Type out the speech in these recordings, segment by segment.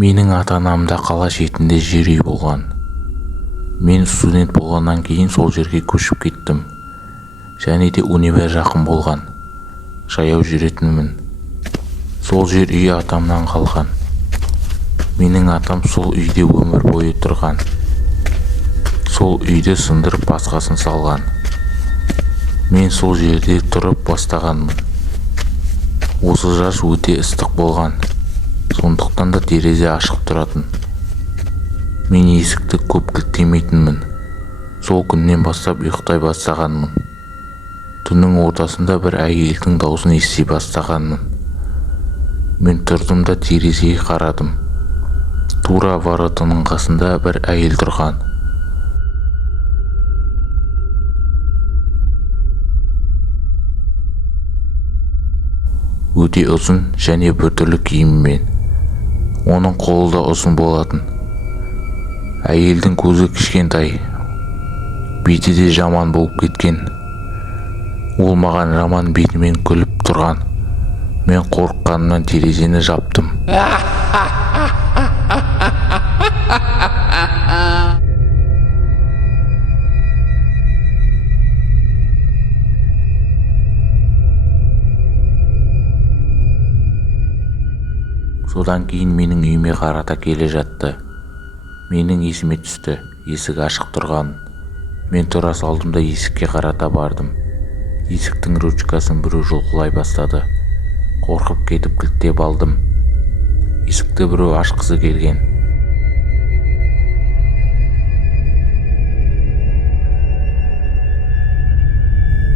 Менің ата-анамда қала шетінде жер үй болған. Мен студент болғаннан кейін сол жерге көшіп кеттім. Және де универ жақын болған. Жаяу жүретінмін. Сол жер үй атамнан қалған. Менің атам сол үйде өмір бойы тұрған. Сол үйді сындырып басқасын салған. Мен сол жерде тұрып бастағанмын. Осы жаз өте ыстық болған. Сондықтан да терезе ашық тұратын. Мен есікті көп кілттемейтінмін. Сол күннен бастап ұйықтай бастағанмын. Түннің ортасында бір әйелдің даусын ести бастағанмын. Мен тұрдым да терезеге қарадым. Тура воротының қасында бір әйел тұрған. Өте ұзын және біртүрлі киіммен. Оның қолы да ұзын болатын. Әйелдің көзі кішкентай, беті де жаман болып кеткен. Ол маған жаман бетімен күліп тұрған. Мен қорыққанымнан терезені жаптым. Содан кейін менің үйіме қарата келе жатты. Менің есіме түсті, есік ашық тұрған. Мен тұра салдым да есікке қарата бардым. Есіктің ручкасын біреу жұлқылай бастады. Қорқып кетіп кілттеп алдым. Есікті біреу ашқысы келген.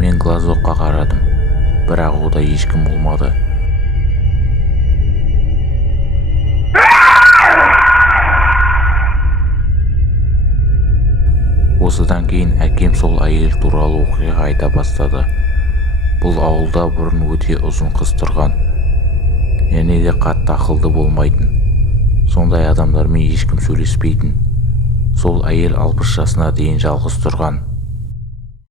Мен глазокқа қарадым, бірақ ода ешкім болмады. Осыдан кейін әкем сол әйел туралы оқиға айта бастады. Бұл ауылда бұрын өте ұзын қыз тұрған. Және де қатты ақылды болмайтын. Сондай адамдармен ешкім сөйлеспейтін. Сол әйел 60 жасына дейін жалғыз тұрған.